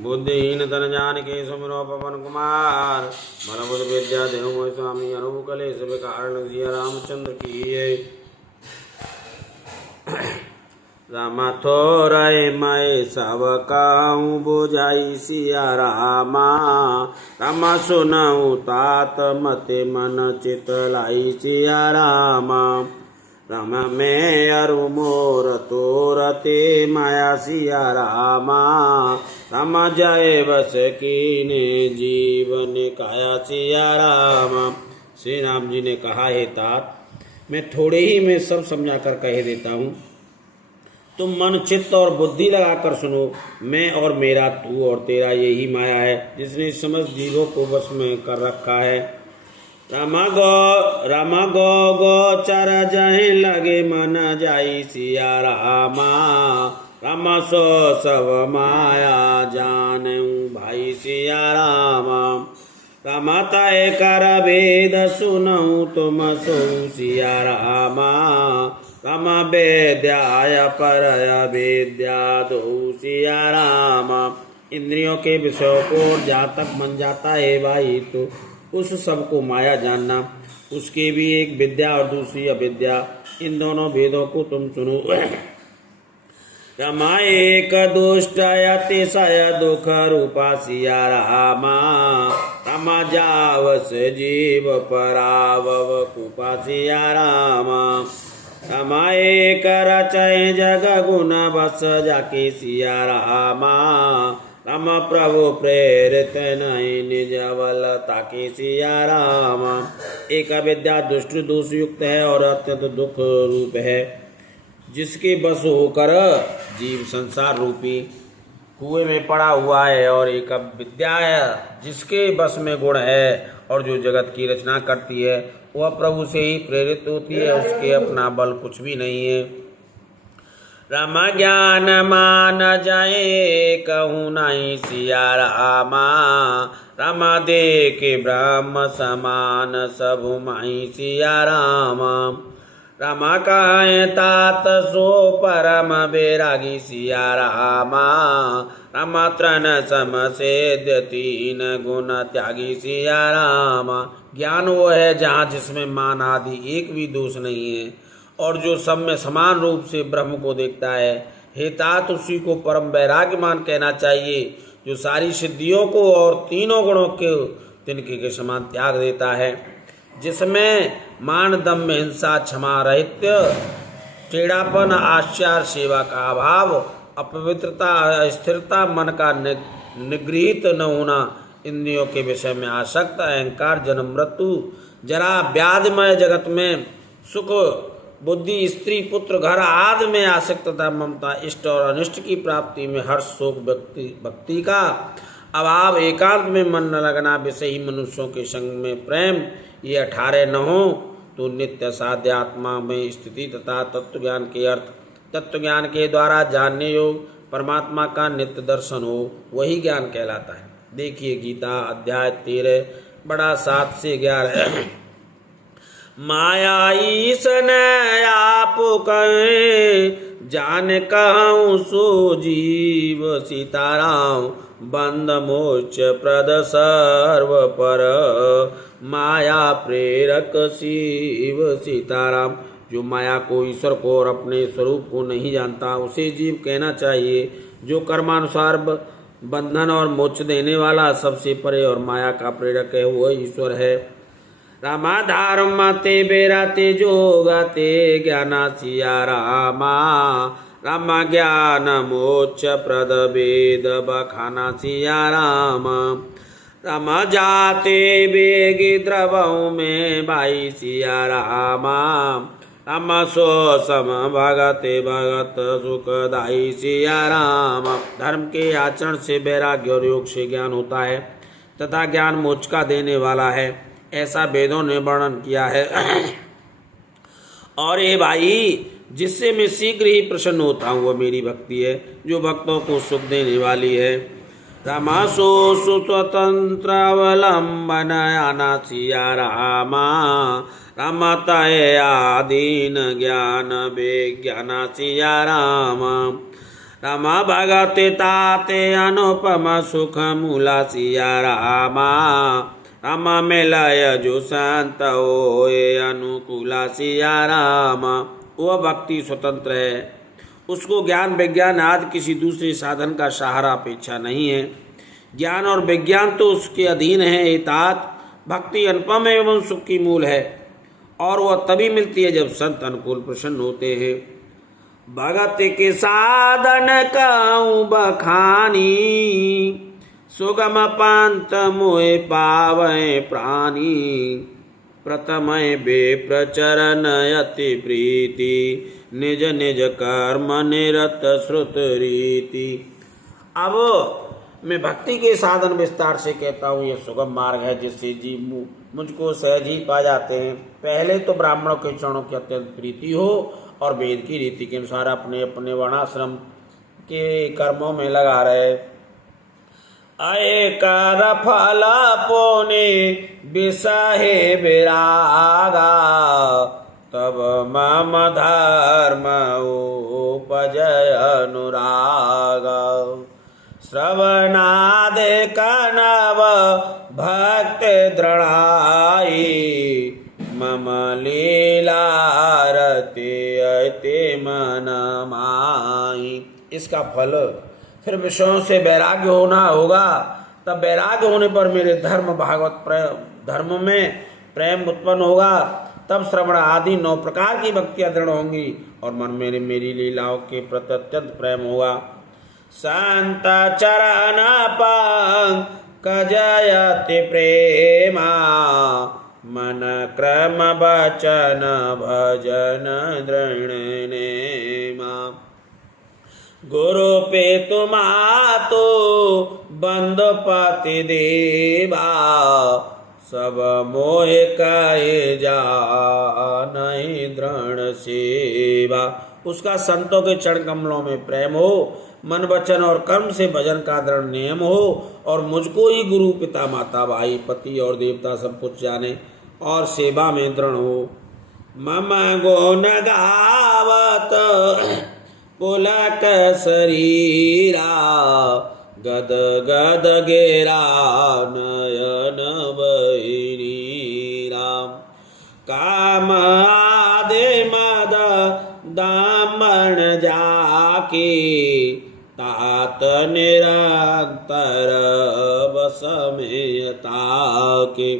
बुद्धिहीन तन जान के सुमिरो पवन कुमार। बल बुद्ध विद्या देव मोहि स्वामी अनुभव कलेश विकार सिया रामचंद्र की जय। रामा थोरय मैं सब कहूँ बुझाई सिया रामा। रामा सुनऊ तात मते मन चित लाई सिया रामा। राम में अरु मोर तोरते माया सिया रामा। राम जय बस कीने जीवन काया सिया रामा। श्री राम जी ने कहा, हे तात, मैं थोड़े ही में सब समझा कर कह देता हूँ, तुम मन चित्त और बुद्धि लगाकर सुनो। मैं और मेरा, तू और तेरा यही माया है जिसने समस्त जीवों को वश में कर रखा है। रामा गो गोचर जहे लगे मन जाई सिया रामा। रामा सो सब माया जानऊ भाई सिया रामा। रामा तय कर वेद सुनऊ तुम सो सिया रामा। रामा वेद्याय परय विद्या दो सिया रामा। इंद्रियों के विषयों को जहाँ तक मन जाता है भाई, तो उस सब को माया जानना। उसके भी एक विद्या और दूसरी अविद्या, इन दोनों भेदों को तुम सुनो। रमा एक दुष्ट अतिशय दुख रूपा सिया रामा। रमा जावस जीव परावव कुपा सिया रामा। रमा एक रचय जग गुण बस जाके सिया रामा। राम प्रभु प्रेरित नहीं निज बल ताकि सिया राम। एक अविद्या दुष्ट दोष युक्त है और अत्यंत दुख रूप है, जिसके बस होकर जीव संसार रूपी कुएं में पड़ा हुआ है। और एक अविद्या है जिसके बस में गुण है और जो जगत की रचना करती है, वह प्रभु से ही प्रेरित होती है, उसके अपना बल कुछ भी नहीं है। राम ज्ञान मान जाए कहूँ नहीं सिया रामा। राम देखे ब्रह्म समान सब माही सिया रामा। रामा कहे तात सो परम बैरागी सिया रामा। रामा तृण सम सेद्य तीन गुण त्यागी सिया रामा। ज्ञान वो है जहाँ जिसमें मान आदि एक भी दोष नहीं है और जो सब में समान रूप से ब्रह्म को देखता है। हे तात, उसी को परम वैराग्यमान कहना चाहिए, जो सारी सिद्धियों को और तीनों गुणों के तिनके के समान त्याग देता है, जिसमें मान दम्भ हिंसा क्षमा रहित्य टेढ़ापन आश्चर्य सेवा का अभाव अपवित्रता अस्थिरता मन का निगृहित न होना, इंद्रियों के विषय में आसक्त अहंकार जन्म मृत्यु जरा व्याधिमय जगत में सुख बुद्धि स्त्री पुत्र घर आदि में आसक्तता ममता इष्ट और अनिष्ट की प्राप्ति में हर्ष शोक भक्ति का अभाव एकांत में मन न लगना विषयी मनुष्यों के संग में प्रेम, ये 18 न हो तो नित्य साध्य आत्मा में स्थिति तथा तत्व ज्ञान के अर्थ तत्व ज्ञान के द्वारा जानने योग परमात्मा का नित्य दर्शन हो, वही ज्ञान कहलाता है। देखिए गीता अध्याय 13 बड़ा 7 से 11। माया ईसन आप कहे जान कहूँ सो जीव सीताराम। बंद मोक्ष प्रद सर्व पर माया प्रेरक शिव सीताराम। जो माया को ईश्वर को और अपने स्वरूप को नहीं जानता, उसे जीव कहना चाहिए। जो कर्मानुसार बंधन और मोक्ष देने वाला सबसे परे और माया का प्रेरक है, वह ईश्वर है। रामा धर्म ते बेराते जोगाते ज्ञाना सिया रामा। रामा ज्ञान मोक्ष प्रद वेद बखाना सिया रामा। रामा जाते बेगी द्रवों में भाई सिया रामा। रामा सो सम भगते भगत सुखदाई सिया रामा। धर्म के आचरण से वैराग्य और योग से ज्ञान होता है तथा ज्ञान मोक्ष का देने वाला है, ऐसा वेदों ने वर्णन किया है। और ये भाई, जिससे मैं शीघ्र ही प्रसन्न होता हूँ, वह मेरी भक्ति है जो भक्तों को सुख देने वाली है। रामा सो स्वतंत्र अवलंबन आना सिया रामा। रामा तय आदीन ज्ञान विज्ञाना सिया रामा। रामा भगति ताते अनुपम सुख मूला सिया रामा। रामा मिलय जो संत होए अनुकूला सिया रामा। वह भक्ति स्वतंत्र है, उसको ज्ञान विज्ञान आदि किसी दूसरे साधन का सहारा अपेक्षा नहीं है। ज्ञान और विज्ञान तो उसके अधीन है। तात भक्ति अनुपम एवं सुख की मूल है और वह तभी मिलती है जब संत अनुकूल प्रसन्न होते हैं। भगत के साधन कहूँ बखानी, सुगम पंथ मोहे पावै प्राणी। प्रथम बे प्रचरण अति प्रीति, निज निज कर्म निरत श्रुत रीति। अब मैं भक्ति के साधन विस्तार से कहता हूँ। ये सुगम मार्ग है जिससे जीव मुझको सहज ही पा जाते हैं। पहले तो ब्राह्मणों के चरणों की अत्यंत प्रीति हो और वेद की रीति के अनुसार अपने अपने वर्णाश्रम के कर्मों में लगा रहे। आए कर फल पोने बिसहे विरागा, तब मम धर्म उपजय अनुरागा। श्रवणादे कनव भक्त दृढ़ाई, मम लीला रति अति मन माही। इसका फल फिर विषयों से वैराग्य होना होगा। तब वैराग्य होने पर मेरे धर्म भागवत धर्म में प्रेम उत्पन्न होगा। तब श्रवण आदि 9 प्रकार की भक्तियां दृढ़ होंगी और मन में मेरी लीलाओं के प्रति अत्यंत प्रेम होगा। संत चरण पंकजयति प्रेमा, मन क्रम वचन भजन दृढ़नेमा। गुरु पे तुमातो बंद पति देवा, सब मोह कहे जा नहीं दृढ़ सेवा। उसका संतों के चरण कमलों में प्रेम हो, मन वचन और कर्म से भजन का दृढ़ नियम हो और मुझको ही गुरु पिता माता भाई पति और देवता सब कुछ जाने और सेवा में दृढ़ हो। मम गुण गावत पुलक शरीरा, गद गद गेरा नयन बहिनीरा। काम आदे मद दामन जाके, तात निरंतर बसमें ताके।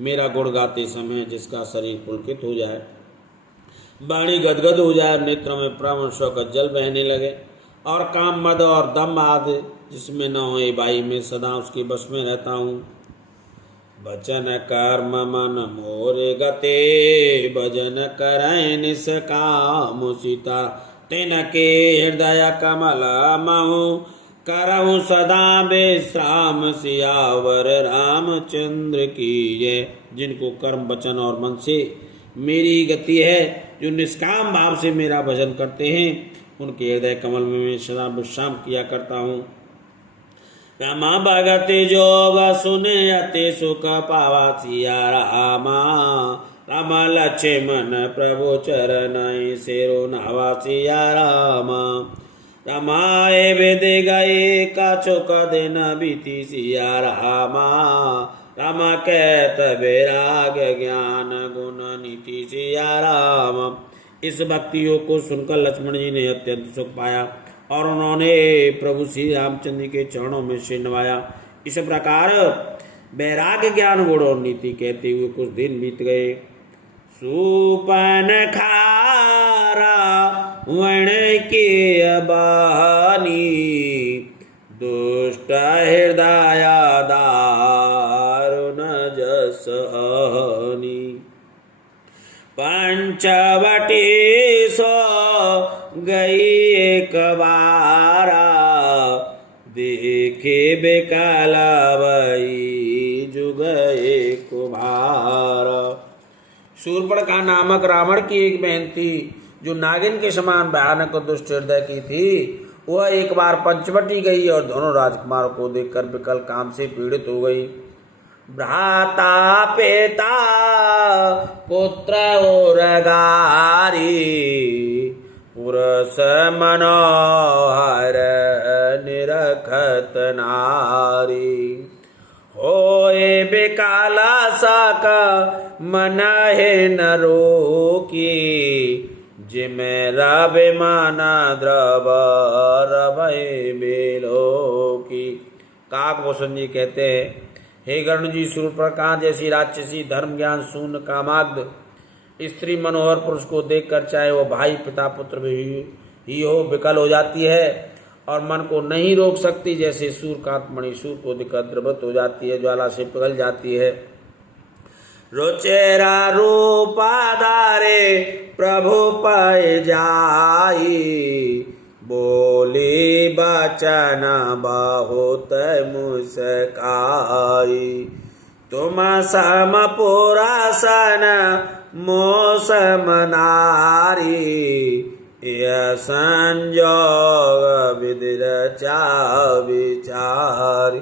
मेरा गुण गाते समय जिसका शरीर पुलकित हो जाए, वाणी गदगद हो जाए, नेत्रों में प्रेम शौकत जल बहने लगे और काम मद और दम आदि जिसमें न हो, बाई में सदा उसके बस में रहता हूँ। वचन कर्म मन मोरे गते, भजन करैं निष्काम सीता। तेन के हृदय कमल महु, करहु सदा विश्राम सियावर रामचंद्र की जय। जिनको कर्म वचन और मन से मेरी गति है, जो निष्काम भाव से मेरा भजन करते हैं, उनके हृदय कमल में मैं सदा विश्राम किया करता हूँ। रामा भगति जोग सुने अति सुख पावा सिया रामा। रामा लक्ष्मण प्रभु चरण सेरो नावा सिया रामा। रमाए विधि गए कछुक दिन बीती सिया रामा। रामा कहत वैराग ज्ञान गुण नीति सिया राम। इस भक्ति योग को सुनकर लक्ष्मण जी ने अत्यंत सुख पाया और उन्होंने प्रभु श्री रामचंद्र के चरणों में सिर नवाया। इस प्रकार वैराग्य ज्ञान गुण और नीति कहते हुए कुछ दिन बीत गए। सुपन खारा वण के अबानी, दुष्ट हृदय दारुण जस हानि। पंचवटी सो गई एक बारा, देखे बेकाल वही जुग एक कुमारा। शूर्पण का नामक रावण की एक बहन थी जो नागिन के समान भयानक और दुष्ट हृदय की थी। वह एक बार पंचवटी गई और दोनों राजकुमारों को देखकर विकल काम से पीड़ित हो गई। भ्राता पिता पुत्र और गारी, पुरुष मनोहर निरखत नारी। होए बिकाला साका मन है न रोकी, जिमे रवि माना द्रव रवै बेलोकी। काकभूषण जी कहते हैं, हे गरुण जी, शूर्पणखा जैसी राक्षसी धर्म ज्ञान शून्य कामाग्ध स्त्री मनोहर पुरुष को देखकर चाहे वो भाई पिता पुत्र भी ही हो विकल हो जाती है और मन को नहीं रोक सकती। जैसे सूर्यकांत सूर्य को देखकर द्रवत हो जाती है, ज्वाला से पिघल जाती है। रुचेरा रूपाधारे प्रभु पाए जाई, बोली बचन बहुत मुस्काई। तुम सम पुरासन मोसम नारी, यह संजोग विधि रचा विचारी।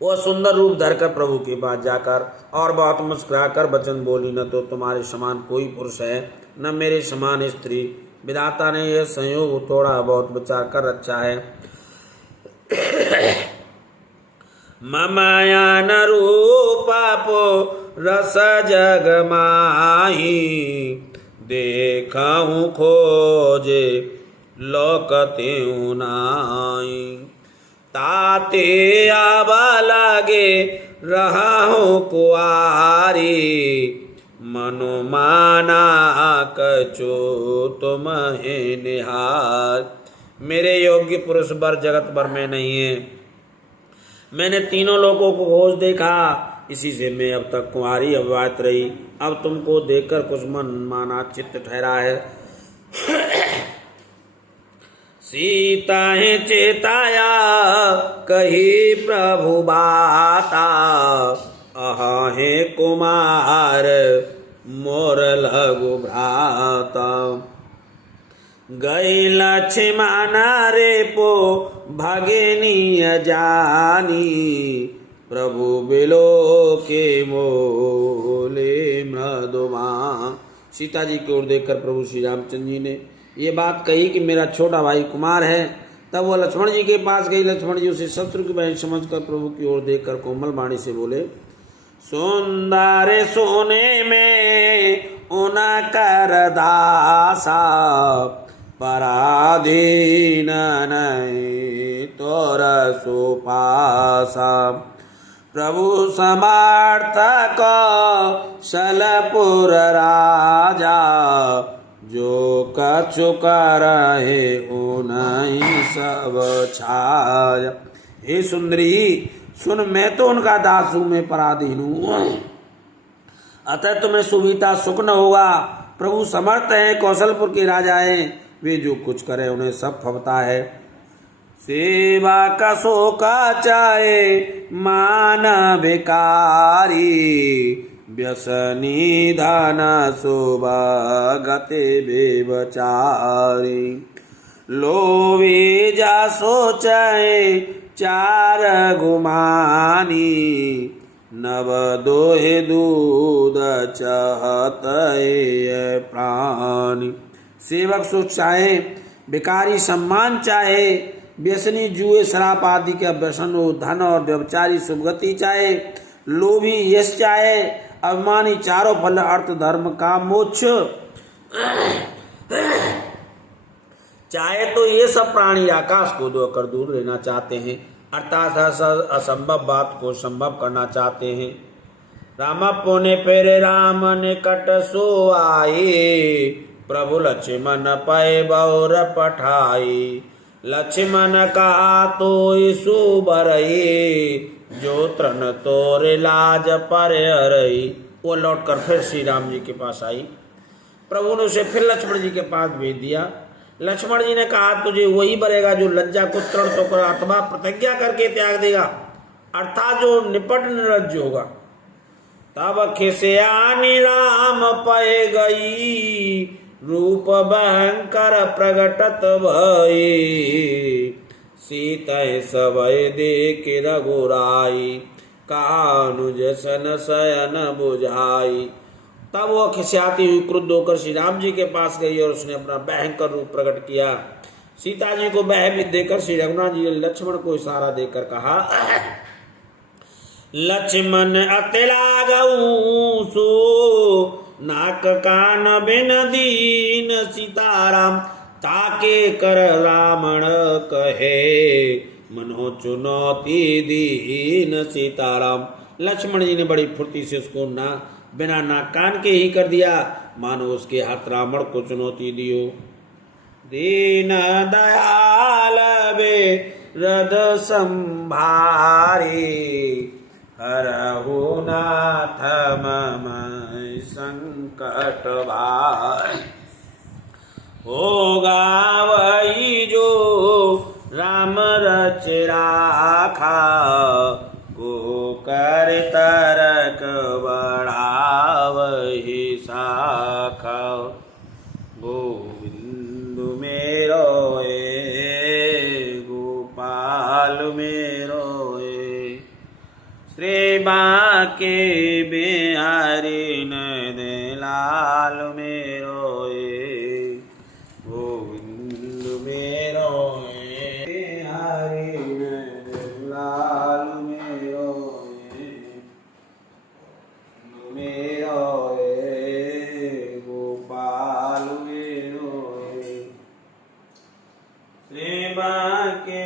वो सुंदर रूप धरकर प्रभु के पास जाकर और बहुत मुस्कुराकर वचन बोली, न तो तुम्हारे समान कोई पुरुष है, न मेरे समान स्त्री। विधाता ने यह संयोग थोड़ा बहुत विचार कर रखा है। ममायान रूपापो रस जग माही, देखूं खोजे लोकते नाई। ताते आबा लागे रहा हूँ कुआरी, मनुमाना कचो तुम है निहार। मेरे योग्य पुरुष बर जगत भर में नहीं है। मैंने तीनों लोगों को खोज देखा, इसी से मैं अब तक कुंवारी अविवाहित रही। अब तुमको देखकर कुछ मन माना चित्त ठहरा है। सीता है चेताया कही प्रभु बाता, अहा है कुमार मोर लघु भ्राता। गई लक्ष्मण रे पो भगिनी जानी, प्रभु बिलो के मोले मृदुमा। सीता जी की ओर देखकर प्रभु श्री रामचंद्र जी ने ये बात कही कि मेरा छोटा भाई कुमार है। तब वह लक्ष्मण जी के पास गई। लक्ष्मण जी उसे शत्रु की बहन समझकर प्रभु की ओर देखकर कोमल वाणी से बोले, सुंदर सोने में उना कर दासा, पराधीन नहीं तोर सुपासा। प्रभु समर्थक शलपुर राजा, जो कछु करहे उन्हीं सब छाया। हे सुंदरी सुन, मैं तो उनका दास हूँ, मैं पराधीन हूँ, अतः तुम्हें सुविधा सुख न होगा। प्रभु समर्थ है, कौशलपुर के राजा हैं, वे जो कुछ करे उन्हें सब फबता है। सेवा का शोका चाहे मान भिकारी, व्यसनी धन शोभा गते बेवचारी। लोभी जा सोचे चार गुमानी, नव दोहे दूध चाहत प्राणी। सेवक सुख चाहे, भिकारी सम्मान चाहे, व्यसनी जुए शराब आदि का व्यसन हो, धन और व्यभिचारी सुभगति चाहे, लोभी यश चाहे, अभिमानी चारों फल अर्थ धर्म काम मोक्ष चाहे, तो ये सब प्राणी आकाश को धोकर दूर लेना चाहते हैं, अर्थात असंभव बात को संभव करना चाहते हैं। राम पुण्य फेरे राम निकट सो आए, प्रभु लक्ष्मण पै बौर पठाई। लक्ष्मण का तो यीशु बरई, जो तृण तोरे लाज पर हरई। वो लौटकर फिर श्री राम जी के पास आई। प्रभु ने उसे फिर लक्ष्मण जी के पास भेज दिया। लक्ष्मण जी ने कहा, तुझे वही बरेगा जो लज्जा को तृण तोड़ अथवा प्रतिज्ञा करके त्याग देगा, अर्थात जो निपट निरज्ज होगा। तब खिसियानी राम पै गई, रूप भयंकर प्रगटत भई। सीता सबय देख रघुराई, कानुज सन शयन बुझाई। तब वो खिसियाती हुई क्रुद्ध होकर श्री राम जी के पास गई और उसने अपना भयंकर रूप प्रकट किया। सीता जी को भयभीत देकर श्री रघुनाथ जी ने लक्ष्मण को इशारा देकर कहा, लक्ष्मण अति लागऊ सो नाक कान बिन दीन, सीताराम ताके कर रावण कहे मनो चुनौती दीन। सीताराम लक्ष्मण जी ने बड़ी फुर्ती से उसको बिना नाक कान के ही कर दिया, मानो उसके हाथ रावण को चुनौती दियो। दीन दयाल बे रद संभारी, हरहु नाथ मम संकट भारी। होगा वही जो राम रच राखा, को कर तरक बढ़ावहि शाखा। गोविंद मेरो गोपाल मेरो श्री बाके बिहारी नंद लाल मेरो गोविंद मेरो बिहारी नंद लाल मेरो मेरो गोपाल मेरो श्री बाके